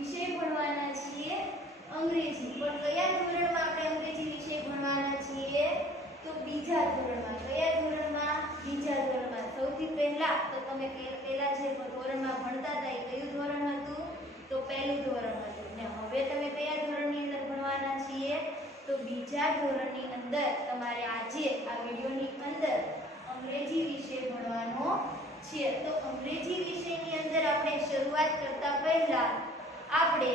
વિષય ભણવાના છીએ અંગ્રેજી। પણ કયા ધોરણમાં આપણે અંગ્રેજી વિષય ભણવાના છીએ? તો બીજા ધોરણમાં। કયા ધોરણમાં? બીજા ધોરણમાં। સૌથી પહેલા તો તમે પહેલા જે ધોરણમાં ભણતા હતા એ કયું ધોરણ હતું? તો પહેલું ધોરણ હતું। ને હવે તમે કયા ધોરણની અંદર ભણવાના છીએ? તો બીજા ધોરણની અંદર તમારે આજે આ વિડિયોની અંદર અંગ્રેજી વિષય ભણવાનો છે। તો અંગ્રેજી વિષયની અંદર આપણે શરૂઆત કરતા પહેલા આપણે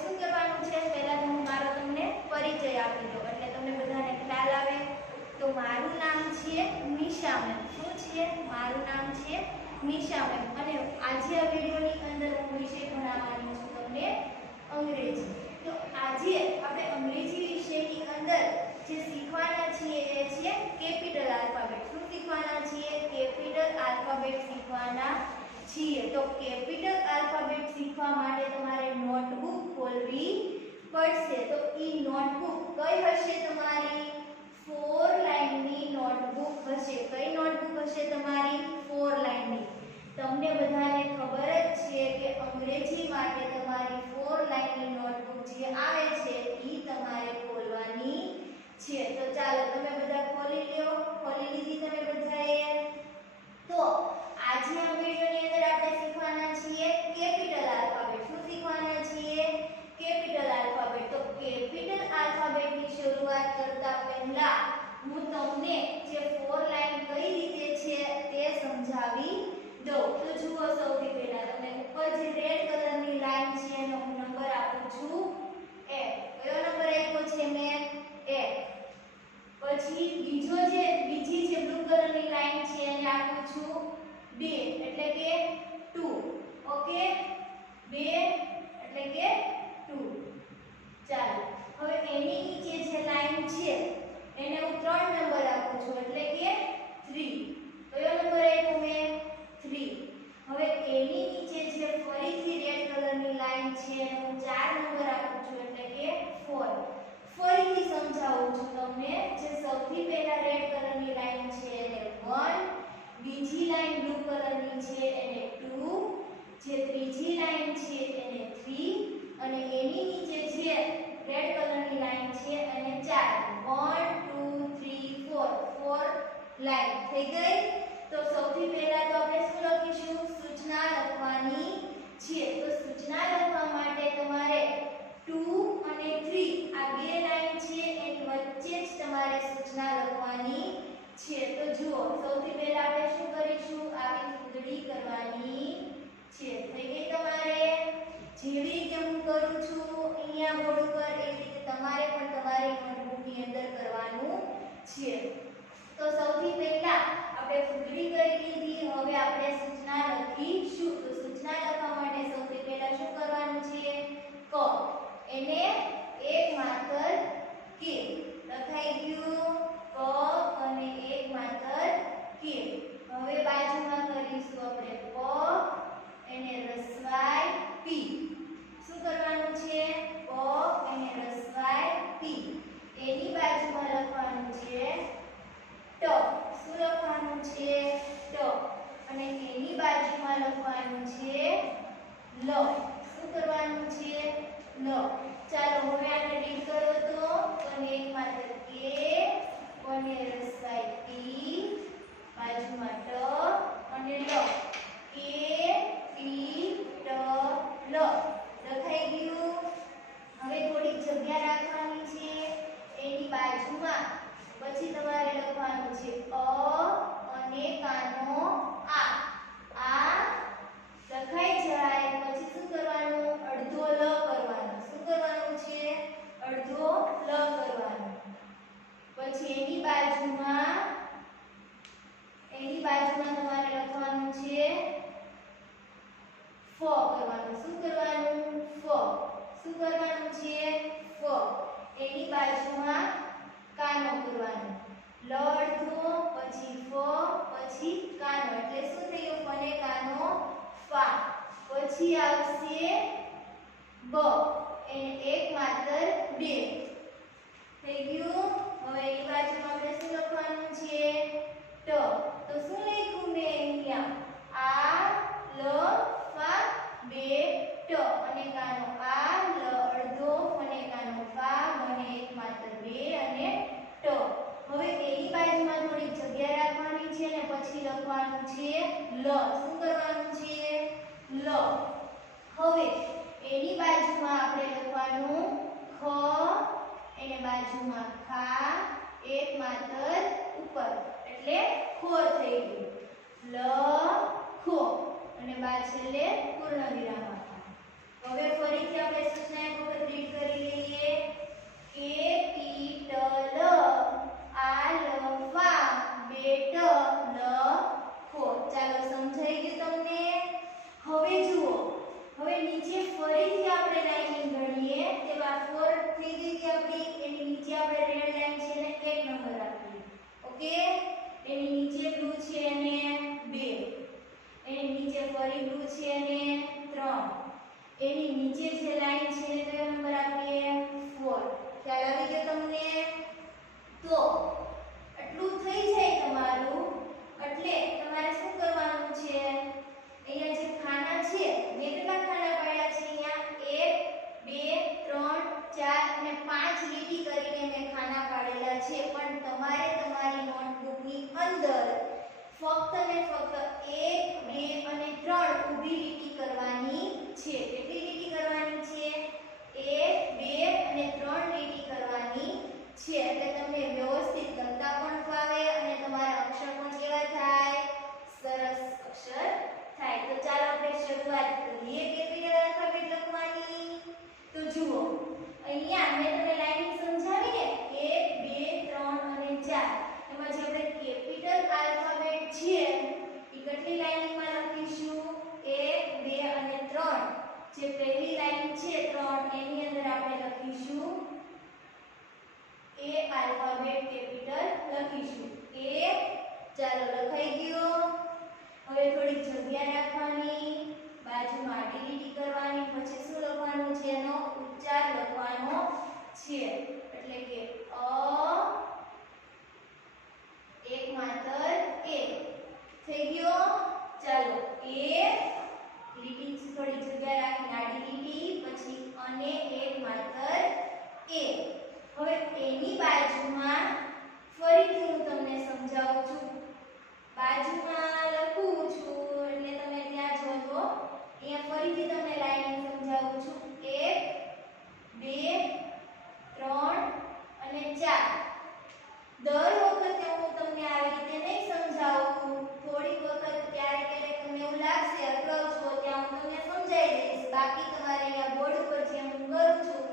શું કરવાનું છે? પહેલા હું મારો તમને પરિચય આપી દઉં એટલે તમને બધાને ખ્યાલ આવે। તો મારું નામ છે નિશા મેમ। શું છે? મારું નામ છે નિશા મેમ અને આજે આ વિડિયોની અંદર હું વિષય ભણાવવાની છું તમને અંગ્રેજી। તો આજે આપણે અંગ્રેજી વિષયની અંદર જે શીખવાના છીએ એ છે કેપિટલ આલ્ફાબેટ। શું શીખવાના છીએ? કેપિટલ આલ્ફાબેટ શીખવાના છીએ। તો કેપિટલ આલ્ફાબેટ શીખવા માટે તમારે નોટબુક ખોલવી પડશે। તો ઈ નોટબુક કઈ હશે તમારી? 4 લાઈનની નોટબુક હશે। કઈ નોટબુક હશે તમારી? 4 લાઈનની। તમને બધાને ખબર જ છે કે અંગ્રેજી માટે તમારી 4 લાઈનની નોટબુક જે આવે છે ઈ તમારે ખોલવાની છે। તો ચાલો તમે બધા ખોલી લ્યો। ખોલી લીધી તમે બધાએ? તો આજે આ વિડિયોની અંદર આપણે શીખવાના છીએ કેપિટલ આલ્ફાબેટ। શું શીખવાના છીએ? Capital alphabet. તો કેપિટલ આલ્ફાબેટની શરૂઆત કરતા પહેલા હું તમને જે 4 લાઈન કઈ રીતે છે તે સમજાવી દઉં। તો જુઓ, સૌથી પહેલા તમને ઉપર જે રેડ કલરની લાઈન છે એનો હું નંબર આપું છું 1। કયો નંબર આપ્યો છે મેં? 1। પછી બીજી જે બ્લુ કલરની લાઈન છે એને આપું છું 2 એટલે કે 2। ઓકે, 2 એટલે કે 2। ચાલો હવે એની નીચે જે લાઈન છે એને હું 3 નંબર આપું છું એટલે કે 3। કયો નંબર આપ્યો મેં? 3। હવે એની નીચે જે ફરીથી રેડ કલરની લાઈન છે એને હું 4 નંબર આપું છું એટલે કે 4। ફરીથી સમજાવું છું તમને। જે સૌથી પહેલા રેડ કલરની લાઈન છે એને 1, બીજી લાઈન બ્લુ કલરની છે એને 2, જે ત્રીજી લાઈન છે એને 3 અને એની નીચે જે રેડ કલરની લાઈન છે એને 4। 1 2 3 4 લાઈન થઈ ગઈ। તો સૌથી પહેલા તો આપણે શું લખીશું? સૂચના લખવાની છે। તો સૂચના લખવા માટે તમારે 2 અને 3 આ બે લાઈન છે એની વચ્ચે જ તમારે સૂચના લખવાની છે। તો જુઓ, સૌથી પહેલા આપણે શું કરીશું? આવી ફૂદડી કરવાની છે। થઈ ગઈ તમારે? જેવી રીતે હું કરું છું અહીંયા બોર્ડ ઉપર એવી રીતે તમારે પણ તમારી નોટબુકની અંદર કરવાનું છે। તો સૌથી પહેલા આપણે ફૂદડી કરી લીધી। હવે આપણે સૂચના લખીશું। તો સૂચના લખવા માટે સૌથી પહેલા શું કરવાનું છે? ક એને એક માત્ર કે લખાઈ ગયું। ક અને એક માત્ર કે। હવે બાજુમાં કરીશું આપણે પ એને રસવાઈ પી। શું કરવાનું છે? પ એને રસવાઈ પી। એની બાજુમાં લખવાનું છે ટ। શું લખવાનું છે? ટ। અને એની બાજુમાં લખવાનું છે લ। શું કરવાનું છે? લ। ચાલો હવે આપણે રીડ કરો તો અને એક માત્ર કે અને રસવાઈ પી બાજુમાં ટ અને લ। કે પી ટ લ લખાઈ ગયું। હવે થોડીક જગ્યા રાખવાની છે એની બાજુમાં પછી તમારે લખવાનું છે અ અને કાનો આ। આ લખાઈ જાય પછી શું કરવાનું? અડધો લ કરવાનો। શું કરવાનું છે? અડધો લ કરવાનો। પછી એની બાજુમાં તમારે લખવાનું છે ફ કરવાનું। શું કરવાનું? ફ। શું કરવાનું છે? ફ। એની બાજુમાં કાનો કરવાનો। લ અડધો પછી ફ પછી કાનો એટલે શું થયું? ફને કાનો ફા। પછી આવશે બ એને એક માત્ર 2 થઈ ગયું। હવે એની બાજુમાં આપણે શું લખવાનું છે? ટ। તો શું લખ્યું મેં અહીંયા? આ લ ફા 2 ટ અને લખવાનું છે લ. શું કરવાનું છે? લ. હવે એની બાજુમાં આપણે લખવાનું ખ, એને બાજુમાં ખા, એક માત્ર ઉપર એટલે ખોર થઈ ગયું. લ ખો અને બા છેલ્લે પૂર્ણ વિરામ આપવાનું. હવે ફરીથી આપણે સૂચના એક વખત રીડ કરી લઈએ. કેપિટલ આલ્ફા બેટ લખો. ચાલો સમજાઈ ગયું તમને? હવે જુઓ, હવે નીચે ફરીથી આપણે લાઈનિંગ ગણીએ. તેમાં 4 થઈ ગઈ કે આપણી, એની નીચે આપણે રેડ લાઈન છે ને 1 નંબર આપીએ. ઓકે, એની નીચે બ્લુ છે અને 2, એની નીચે ફરી બ્લુ છે અને 3, એની નીચે જે લાઈન છે ને કયો નંબર આપીએ? 4. ખ્યાલ આવી ગયો તમને? તો આટલું થઈ જાય તમારું એટલે તમારે શું કરવાનું છે? અહીંયા જે ખાના છે, મેં કેટલા ખાના પાડ્યા છે? અહીંયા 1 2 3 4 અને 5 લીટી કરીને મેં ખાના પાડેલા છે. પણ તમારે તમારી નોટબુકની અંદર ફક્ત ને ફક્ત 1 2 અને 3 ઊભી લીટી કરવાની છે. કેટલી લીટી કરવાની છે? 1 2 અને 3 લીટી કરવાની છે. એટલે તમને વ્યવસ્થિત કરતા પણ ફાવે અને તમારા અક્ષર પણ કેવા થાય? સરસ અક્ષર થાય. તો ચાલો આપણે શરૂઆત કરીએ કેપિટલ આલ્ફાબેટ લખવાની. તો જુઓ, અહીંયા મેં તમને લાઈનિંગ સમજાવી ને 1 2 3 અને 4. એમાં જે આપણે કેપિટલ આલ્ફાબેટ છે એ કેટલી લાઈનિંગમાં લખીશું? 1 2 અને 3. જે પહેલી લાઈન છે 3, એની અંદર આપણે લખીશું એ આલ્ફાબેટ કેપિટલ લખીશું. એ. ચાલો લખાઈ ગયો. હવે થોડી જગ્યા રાખવાની, બાજુમાં આડી લીટી કરવાની, પછી શું લખવાનું છે? એનો ઉચ્ચાર લખવાનો છે. એટલે કે અ એક માત્ર એક થઈ ગયો. ચાલો એ લીટી થોડી જગ્યા રાખીને આડી લીટી, પછી અને એક માત્ર એ. હવે એની બાજુમાં ફરીથી હું તમને સમજાવું છું. બાજુમાં લખું છું એટલે તમે ત્યાં જોજો. અહીંયા ફરીથી તમને લાઈન સમજાવું છું. 1 2 3 અને 4. દર વખતે હું તમને આવી રીતે નહીં સમજાવું. થોડીક વખત ક્યારેક તમને એવું લાગશે અટકાવ છો ત્યાં હું તમને સમજાવી દઈશ. બાકી તમારે અહીંયા બોર્ડ ઉપર જેમ હું કરું છું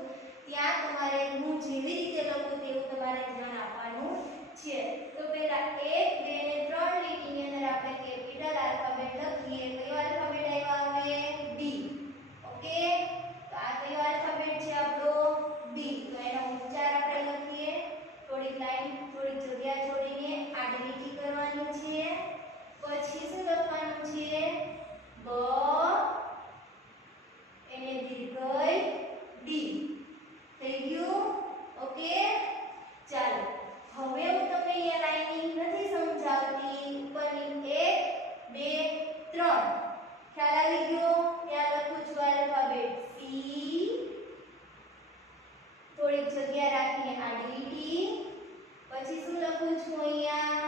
ત્યાં તમારે હું જેવી રીતે લખું તેવું તમારે ધ્યાન આપવાનું છે. તો પહેલા 1 2 અને 3 લીટીની અંદર આપણે કેપિટલ આલ્ફાબેટ લખીએ. કયો આલ્ફાબેટ આવ્યો? આવે બી. ઓકે, તો આ કયો આલ્ફાબેટ છે? આપણો બી. તો એનો ઉચ્ચાર આપણે લખીએ. થોડીક લાઈન, થોડીક જગ્યા છોડીને આડી લીટી કરવાની છે. પછી શું લખવાનું છે? બ, એને દીર્ઘઈ ડી. થઈ ગયું? ઓકે, ચાલો હવે હું તમને અહીંયા લાઈનિંગ નથી સમજાવતી. ઉપરની 1 2 3 ખ્યાલ આવી ગયો? ત્યાં લખું છું આલ્ફાબેટ સી, થોડીક જગ્યા રાખીને આડી લીટી. પછી શું લખું છું? અહીંયા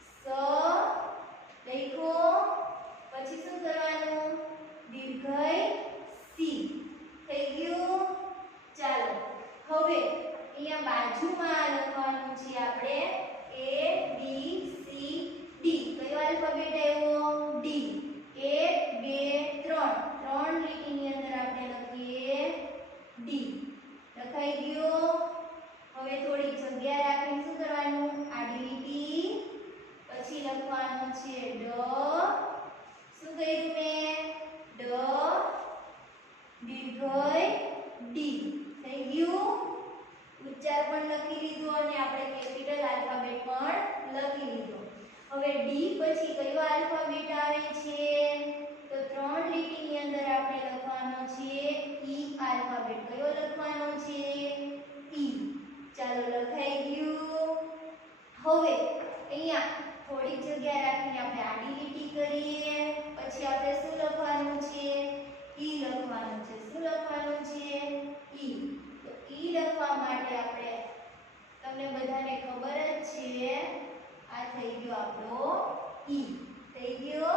સ લખો. પછી શું કરવાનું? દીર્ઘઈ સી. થઈ ગયું? ચાલો હવે અહીંયા બાજુમાં લખવાનું છે આપણે A B C D. કયો આલ્ફાબેટ આવ્યો? ડી. 1 2 3 લીટીની અંદર આપણે લખીએ ડી. લખાઈ ગયો? હવે થોડી જગ્યા રાખીને શું કરવાનું? આડી લીટી. પછી લખવાનું છે ડ. શું કર્યું મેં? ડ દીર્ઘઈ ડી. થઈ ગયું? ઉચ્ચાર પણ લખી લીધો અને આપણે કેપિટલ આલ્ફાબેટ પણ લખી લીધો. હવે ડી પછી કયો આલ્ફાબેટ આવે છે? તો 3 લીટીની અંદર આપણે લખવાનો છે ઈ આલ્ફાબેટ. કયો લખવાનો છે? ઈ. ચાલો લખાઈ ગયું? હવે અહીંયા થોડીક જગ્યા રાખીને આપણે આડી લીટી કરીએ. પછી આપણે શું લખવાનું છે? ઈ લખવાનું છે. શું લખવાનું છે? ઈ. તો ઈ લખવા માટે આપણે, તમને બધાને ખબર જ છે, આ થઈ ગયો આપણો ઈ થઈ ગયો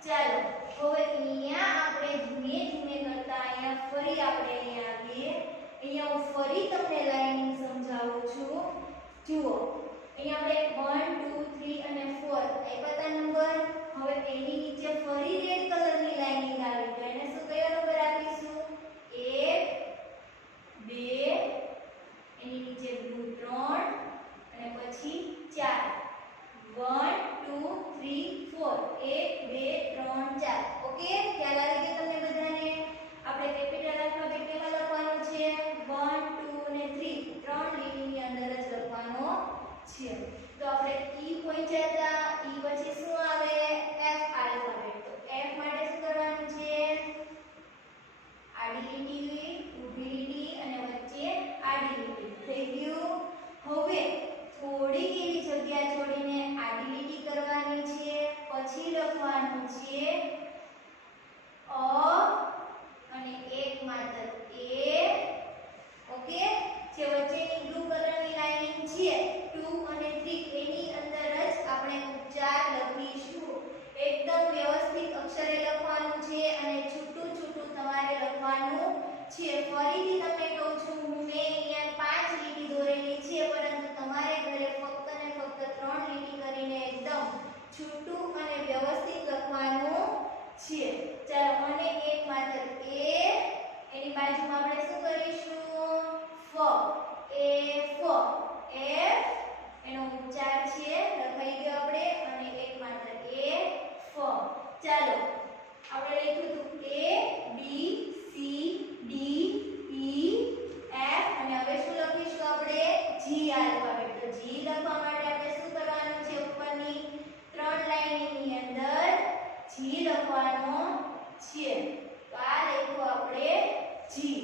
ચાલો હવે અહીંયા આપણે ધીમે ધીમે કરતા અહીંયા ફરી આપણે અહીંયા આવીએ અહીંયા હું ફરી તમને લાઈનિંગ સમજાવું છું જુઓ અહીંયા આપણે 1 2 3 અને 4 એ બધા નંબર હવે એની નીચે ફરી રેડ કલરની લાઈનિંગ આવી તો એને શું કયો નંબર આપીશું 1 2 એની નીચે બ્લુ 3 અને પછી 4 1 2 3 4 1 2 3 4 ઓકે ખ્યાલ આવી ગયો તમને બધાને આપણે કેપિટલ આલ્ફાબેટ કેવા લખવાનું છે 1 2 અને 3 ત્રણ લીટીની અંદર જ લખવાનો છે તો આપણે ઈ પહોંચ્યા હતા ઈ પછી શું આવે એફ આલ્ફાબેટ તો એફ માટે શું કરવાનું છે આડી લીટી ઊભી લીટી અને વચ્ચે આડી લીટી થઈ ગયું હવે થોડી એવી જગ્યા છોડીને આડી લીટી કરવાની છે પછી લખવાનું છે અ અને એક માત્ર એ ઓકે જે વચ્ચેની બ્લુ કલરની લાઇનિંગ છે 2 અને 3 એની અંદર જ આપણે ઉચ્ચાર લખીશું એકદમ વ્યવસ્થિત અક્ષરે લખવાનું છે અને છૂટું છૂટું તમારે લખવાનું છે ફરીથી તમને કહું છું મેં અહીંયા 5 લીટી દોરેલી છે પરંતુ તમારે ઘરે ફક્ત ને ફક્ત 3 લીટી કરીને એકદમ છૂટું અને વ્યવસ્થિત લખવાનું છે ચાલો અને એક માત્ર એ એની બાજુમાં આપણે શું કરીશું ફ એ ફ એફ એનો ઉચ્ચાર છે લખાઈ ગયો આપણે અને એક માત્ર એ ફ ચાલો આપણે લખ્યું હતું A B C D E F અને હવે શું લખીશું આપણે જી આલ્ફાબેટ તો જી લખવા માટે આપણે શું કરવાનું છે ઉપરની ત્રણ લાઈનની અંદર જી લખવાનો છે તો આ લખ્યું આપણે જી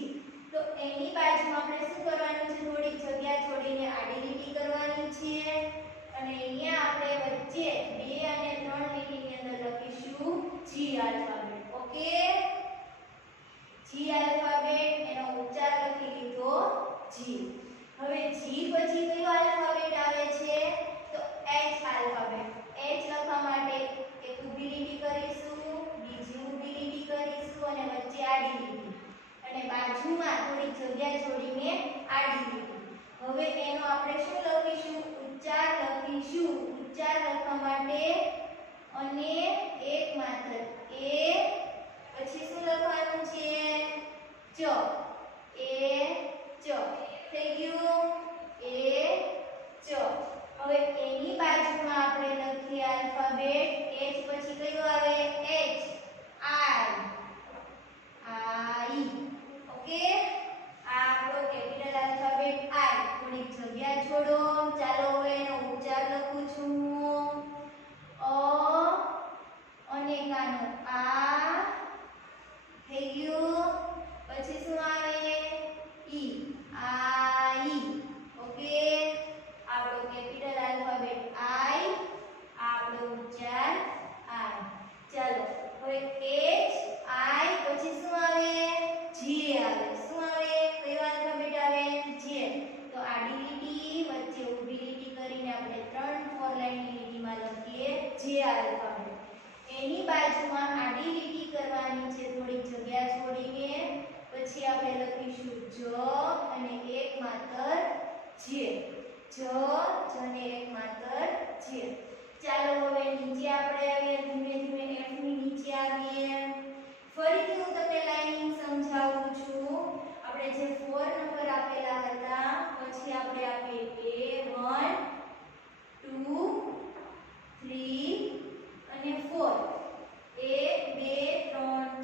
તો એની બાજુમાં આપણે શું કરવાનું છે થોડી જગ્યા છોડીને આડી લીટી કરવાની છે અને અહીંયા આપણે વચ્ચે 2 અને 3 લીટીની અંદર લખીશું જી આલ્ફાબેટ ઓકે જી આલ્ફાબેટ એનો ઉચ્ચાર લખી લીધો જી હવે જી પછી કયો આલ્ફાબેટ આવે છે તો એચ આલ્ફાબેટ એચ લખવા માટે એક ઊભી લીટી કરીશું બીજી ઊભી લીટી કરીશું અને વચ્ચે આડી લીટી અને બાજુમાં થોડી જગ્યા છોડીને આડી લીટી હવે એનો આપણે શું લખીશું ઉચ્ચાર લખીશું ઉચ્ચાર લખવા માટે અને એક માત્ર એ પછી શું લખવાનું છે ચ એ ચ થઈ ગયું એ ચ હવે એની બાજુમાં આપણે લખીએ આલ્ફાબેટ એચ પછી કયું આવે એચ આઈ ઓકે આ આપણો કેપિટલ આલ્ફાબેટ આઈ થોડી જગ્યા છોડો ચાલો હવે એનો ઉચ્ચાર લખું છું અ અને કાનો આ થઈ ગયું પછી શું આવે ઈ આઈ ઓકે આપણો કેપિટલ આલ્ફાબેટ આઈ આપણો ઉચ્ચાર આઈ ચાલો હવે એચ આઈ પછી શું આવે જી આવે શું આવે કયો આલ્ફાબેટ આવે જે તો આડી લીટી વચ્ચે ઊભી લીટી કરીને આપણે 3 4 લાઈનની લીટીમાં લખીએ જે આલ્ફાબેટ એની બાજુમાં આડી લીટી કરવાની છે થોડી જગ્યા છોડીને પછી આપણે લખીશું જ અને એક માત્ર જે જ અને એક માત્ર જે ચાલો હવે નીચે આપણે આવીએ ધીમે ધીમે એફ ની નીચે આવીએ ફરીથી હું તમને લાઇનિંગ સમજાવું છું આપણે જે 4 નંબર આપેલા હતા પછી આપણે આપીએ A 1 2 3 અને 4 1 2 3 4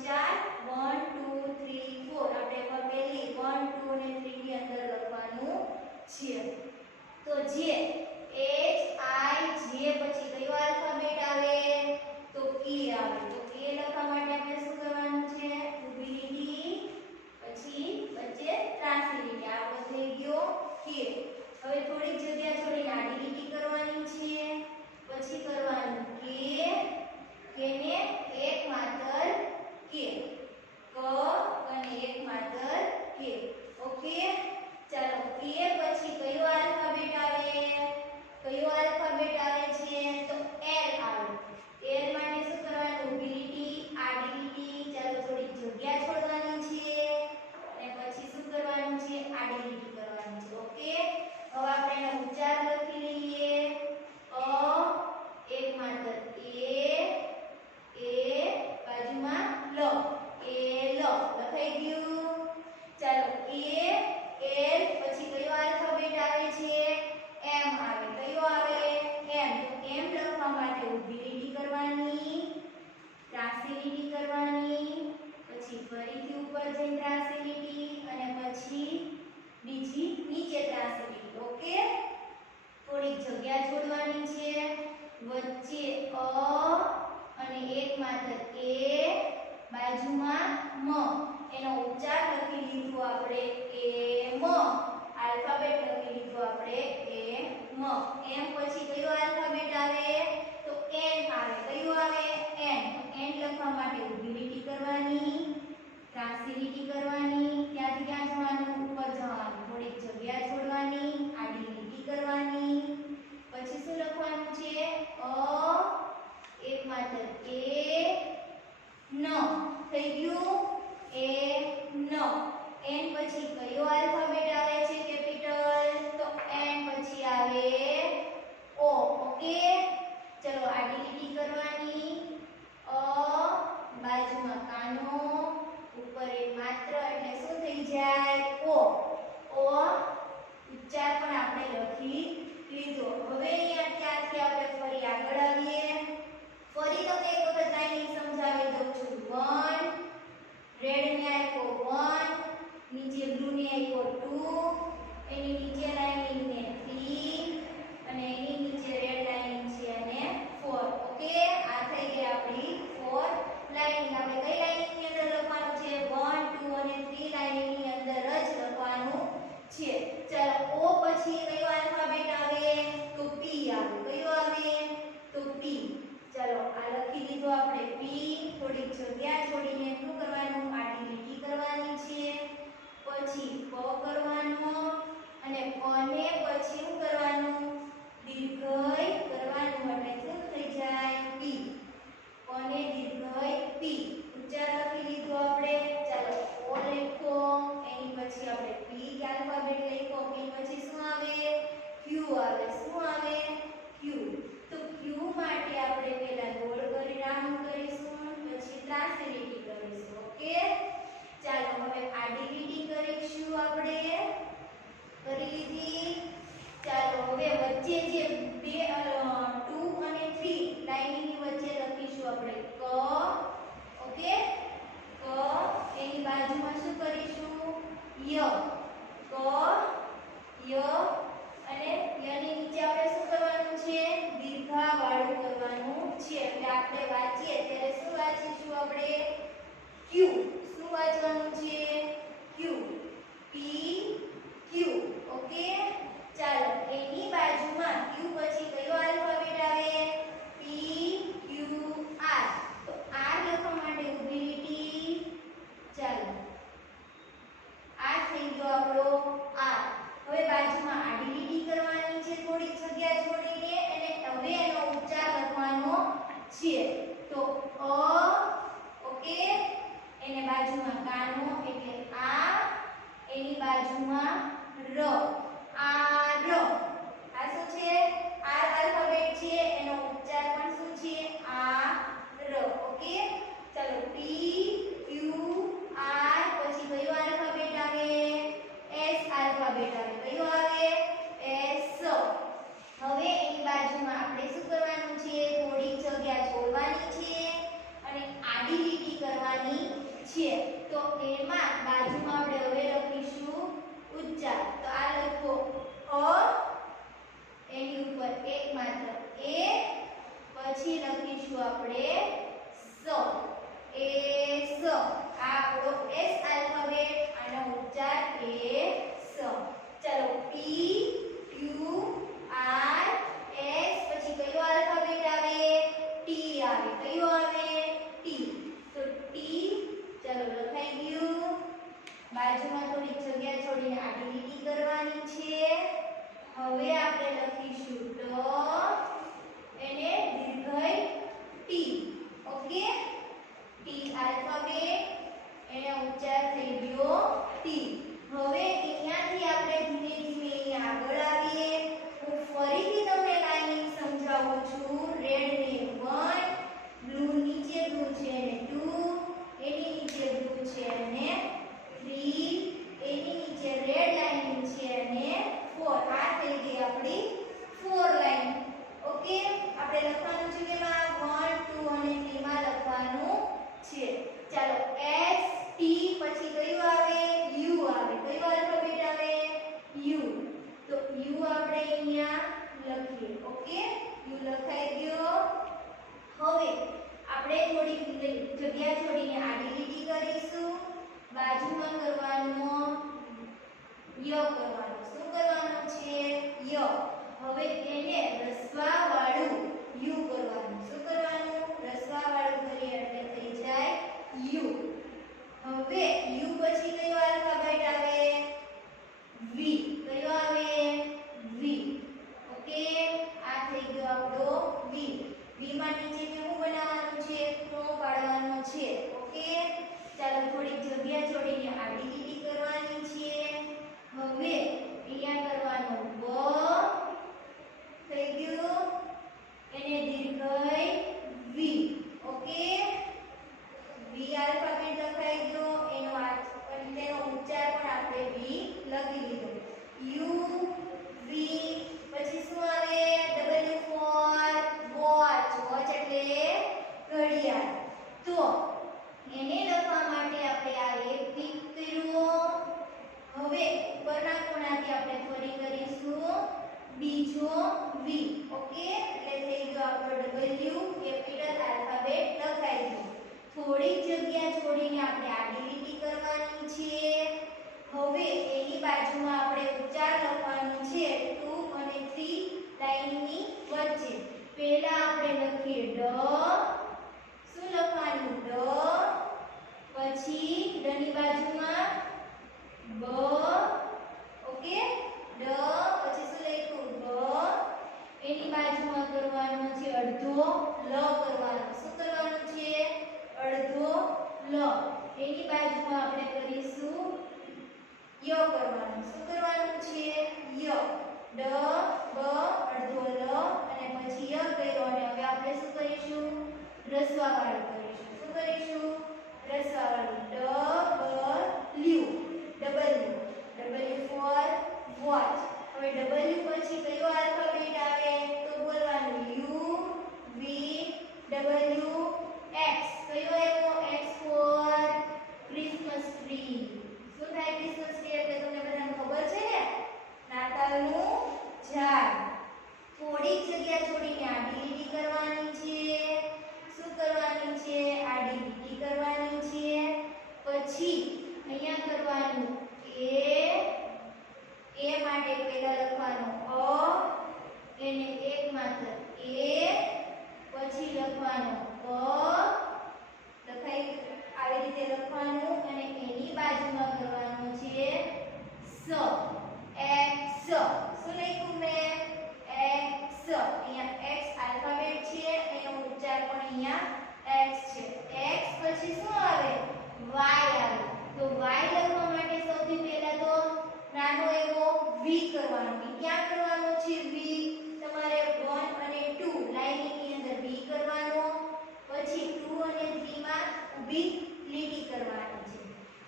1 2 3 4 આપણે પહેલી 1 2 અને 3 ની અંદર લખવાનું છે તો જે H I J પછી કયો આલ્ફાબેટ આવે તો K આવે તો K લખવા માટે આપણે શું કરવાનું છે ઊભી લીટી પછી વચ્ચે ત્રાંસી લીટી આપણો થઈ ગયો K હવે થોડી જગ્યા છોડીને આડી લીટી કરવાની છે લખવા માટે ઊભી લીટી કરવાની, ત્રાંસી લીટી કરવાની, પછી ફરીથી ઉપર જઈને ત્રાંસી લીટી અને પછી બીજી નીચે ત્રાંસી લીટી. ઓકે, થોડી જગ્યા છોડવાની છે, વચ્ચે અ અને એક માત્ર એ, બાજુમાં મ. એનો ઉચ્ચાર લખી લીધો આપણે એમ, આલ્ફાબેટ લખી લીધો આપણે એમ. એમ પછી કયો આલ્ફાબેટ આવે? તો એન આવે. કયો આવે? એન. એન લખવા માટે ઊભી લીટી કરવાની, ત્રાંસી લીટી કરવાની, ત્યાંથી ક્યાં જવાનું? ઉપર જવાનું, થોડીક જગ્યા છોડવાની, આડી લીટી કરવાની, પછી શું લખવાનું છે? અ, એક માત્ર એ, ન. થઈ ગયું? એ ન. એન પછી કયો આલ્ફાબેટ આવે છે કેપિટલ? તો એન પછી આવે ઓ. ઓકે, ચલો આડી લીટી કરવાની, અ, બાજુમાં કાનો, ઉપર એક માત્ર એટલે શું થઈ જાય? ઓ. ઓ ઉચ્ચાર પણ આપણે લખી લીધો. હવે અહીંયા ત્યાંથી આપણે ફરી આગળ આવીએ. ફરી તમને એક વખત લાઈનિંગ સમજાવી દઉં છું. 1, રેડ ને આપ્યો 1, નીચે બ્લુ ને આપ્યો 2, એની નીચે લાઈનિંગ ને 3 અને એની નીચે રેડ લાઈનિંગ છે અને 4. ઓકે, આ થઈ ગઈ આપણી 4 લાઈનિંગ. આપણે કઈ લાઈનિંગ ની અંદર લખવાનું છે? 1, 2 અને 3 લાઈનિંગ ની અંદર જ લખવાનું છે. ચાલો, ઓ પછી કયો આલ્ફાબેટ આવે? તો પી આવે. કયો આવે? તો પી. ચાલો, આ લખી દીધો આપણે પી. થોડીક જગ્યા છોડીને શું કરવાનું? આડી લીટી કરવાની છે, પછી પ કરવાનો અને પ ને પછી શું કરવાનું? દીર્ઘય કરવાનું એટલે શું થઈ જાય? પી. પ ને દીર્ઘય પી. ઉચ્ચાર લખી લીધો આપણે. ચાલો, ઓ લખો, એની પછી આપણે પી આલ્ફાબેટ લખો. પી પછી શું આવે? ક્યુ આવે. શું આવે? ક્યુ. તો ક્યુ માટે આપણે પહેલા ગોળ કરી રાઉન્ડ કરીશું, પછી ત્રાંસી લીટી કરીશું. ઓકે, ચાલો હવે આડી લીટી કરીશું. આપણે કરી લીધી. ચાલો, હવે વચ્ચે જે 2 અને 3 લાઈનિંગ ની વચ્ચે લખીશું આપણે ક. ઓકે, ક. એની બાજુમાં શું કરીશું? ય. ક, ય અને યની નીચે આપણે શું કરવાનું છે? દીર્ઘા વાળું કરવાનું છે. એટલે આપણે વાંચીએ ત્યારે શું વાંચીશું આપણે? ક્યુ. શું વાંચવાનું છે? ક્યુ. પી ક્યુ. ઓકે, ચાલો, એની બાજુમાં ક્યુ પછી કયો આલ્ફાબેટ આવે? પી ક્યુ આર. તો આર લખવા માટે ઊભી લીટી. ચાલો, આ થઈ ગયો આપણો આર. હવે બાજુમાં આડી લીટી કરવાની છે, થોડી જગ્યા છોડીને, અને હવે એનો ઉચ્ચાર લખવાનો છે. તો અ, ઓકે, એને બાજુમાં કાનો એટલે આ, એની બાજુમાં ર. આર. આ શું છે? આર આલ્ફાબેટ છે, એનો ઉચ્ચાર પણ શું છે? આ ર. ઓકે, ચાલો, પી ક્યુ આર પછી કયો આલ્ફાબેટ આવે? એસ આલ્ફાબેટ આવે. કયો આવે? એસ. હવે એની બાજુમાં આપણે શું કરવાનું છે? થોડી જગ્યા છોડવાની છે અને આડી લીટી કરવાની છે. તો એમાં બાજુમાં આપણે હવે લખીશું ઉચ્ચાર. તો આ લખો અ, એની ઉપર એક માત્ર એ, પછી લખીશું આપણે સ. એસ. આ આપણો એસ આલ્ફાબેટ. આનો ઉચ્ચાર એસ. ચલો, પી ક્યુ આર એસ પછી કયો આલ્ફાબેટ આવે? ટી આવે. કયો આવે? ટી. તો ટી. ચલો, લખાઈ ગયું. બાજુમાં થોડી જગ્યા છોડીને આડી લીટી કરવાની છે. હવે આપણે લખીશું ટ, એને દીર્ઘય ટી. Okay, T alphabet. એનો ઉચ્ચાર ઓકે યુ લખાઈ ગયો. હવે આપણે થોડી જગ્યા છોડીને આડી લીટી કરીશું. બાજુમાં કરવાનો ય કરવાનો. શું કરવાનું છે? ય. હવે એને રસવા વાળું યુ કરવાનું. શું કરવાનું? રસવા વાળું કરીએ એટલે થઈ જાય યુ. હવે યુ પછી કયો આલ્ફાબેટ આવે? વી. કયો આવે? વી. ઓકે આ થઈ ગયો આપણો વી. વી માં નીચે કેવું બનાવવાનું છે? ખૂણો પાડવાનો છે. ઓકે ચાલો થોડીક જગ્યા છોડીને આડી લીટી કરવાની છે. હવે અહીંયા કરવાનું બ થઈ ગયું. એને દીર્ઘઈ વી. ઓકે વી આલ્ફાબેટ લખાઈ ગયો. તેનો ઉચ્ચાર પણ આપણે વી લખી લીધો. યુ વી. પછી શું આવે? W for watch. વોચ એટલે ઘડિયાળ. તો એને લખવા માટે આપણે આ એક ટીક કર્યો. હવે ઉપરના ખૂણાથી આપણે ફરી કરીશું બીજો વી. ઓકે એટલે થઈ ગયો આપણો ડબલ્યુ કેપિટલ આલ્ફાબેટ લખાઈ ગયો. થોડીક જગ્યા છોડીને આપણે આડી લીટી કરવાની છે. હવે એની બાજુમાં આપણે ઉચ્ચાર લખવાનું છે 2 અને 3 લાઈનની વચ્ચે. પહેલા આપણે લખીએ ડ. શું લખવાનું? ડ. પછી ડની બાજુમાં બ. ઓકે ડ. પછી શું લખ્યું? બ. એની બાજુમાં કરવાનું છે અડધો લ કરવાનો. શું કરવાનું છે? અડધો લ. એની બાજુમાં આપણે કરીશું ય કરવાનું. શું કરવાનું છે? ય. ડ બ અડધો લ અને પછી ય કર્યો અને હવે આપણે શું કરીશું? રસવા વાળું કરીશું. શું કરીશું? રસવા વાળું. W. W. W for watch. હવે ડબલ્યુ પછી કયો આલ્ફાબેટ આવે? તો બોલવાનું યુ વી ડબલ્યુ એક્સ. કયો આવ્યો? X for Christmas tree. શું થાય ક્રિસમસ ટ્રી એટલે તમને બધાને ખબર છે ને? નાતાલનું ઝાડ. થોડીક જગ્યા છોડીને આડી લીટી કરવાની છે. શું કરવાની છે? આડી લીટી કરવાની છે. પછી અહીંયા કરવાનું એ માટે પહેલા લખવાનું અ. એને એક માત્ર એ. પછી લખવાનું ક. લખાઈ આવી રીતે લખવાનું અને એની બાજુમાં કરવાનું છે સ. એક્સ. શું લખ્યું મેં? એક્સ. અહીંયા એક્સ આલ્ફાબેટ છે. એનો ઉચ્ચાર પણ અહીંયા એક્સ છે. એક્સ પછી શું આવે? વાય આવે. તો વાય લખવા માટે સૌથી પહેલા તો નાનો એવો વી કરવાનો. ક્યાં કરવાનો છે વી? તમારે 1 અને 2 લાઈનની અંદર વી કરવાનો. પછી 2 અને 3 માં ઊભી લીટી કરવાની છે.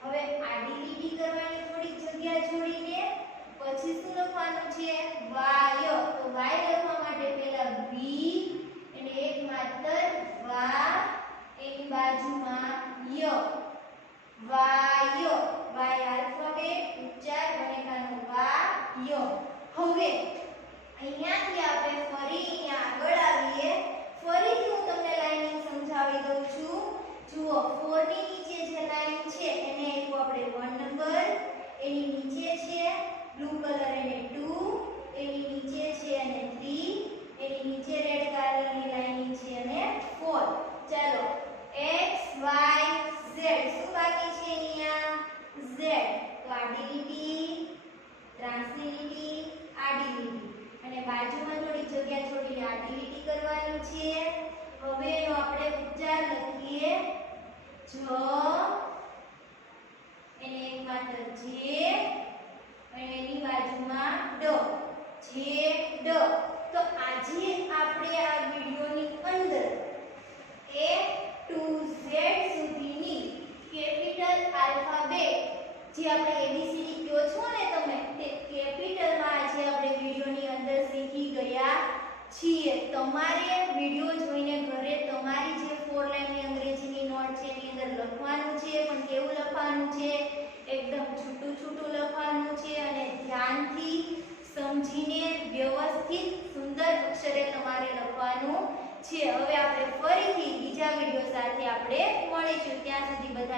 હવે આડી લીટી કરવાની થોડીક જગ્યા છોડીને પછી શું લખવાનું છે? વાય. તો વાય લખવા માટે પહેલા વી અને એક માત્ર વા. એની બાજુમાં ય. વાય. વાય આલ્ફાબેટ ઉચ્ચાર બનેકાનો વાય. હવે અહીંયાથી આપણે ફરી અહીંયા આગળ આવીએ. ફરીથી હું તમને લાઈનિંગ સમજાવી દઉં છું. જુઓ 4 ની નીચે જે લાઈન છે એને આપ્યું આપણે 1 નંબર. એની નીચે છે બ્લુ કલર એને 2. એની નીચે છે અને 3. એની નીચે રેડ કલરની લાઈનિંગ છે અને 4. ચાલો x y z. શું બાકી છે અહીંયા? z. તો આડી લીટી, ત્રાંસી લીટી, આડી લીટી અને બાજુમાં થોડી જગ્યા છોડીને આડી લીટી કરવાની છે. હવે એનો આપણે ઉચ્ચાર લખીએ જ. એને એક માત્ર જે અને એની બાજુમાં ડ. જે ડ. તો આજે આપણે આ વિડિયોની અંદર A to Z સુધીની કેપિટલ આલ્ફાબેટ જે આપણે ABCD કહો છો ને તમે, તે કેપિટલમાં આજે આપણે વિડિયોની અંદર શીખી ગયા છીએ. તમારે વિડિયો જોઈને ઘરે તમારી જે 4 લાઈનની અંગ્રેજીની નોટ છે એની અંદર લખવાનું છે. પણ કેવું લખવાનું છે? એકદમ છૂટું છૂટું લખવાનું છે અને ધ્યાનથી સમજીને વ્યવસ્થિત સુંદર અક્ષરે તમારે લખવાનું છે. હવે આપણે ફરીથી બીજા વિડિયો સાથે આપણે મળીશું. ત્યાં સુધી બધા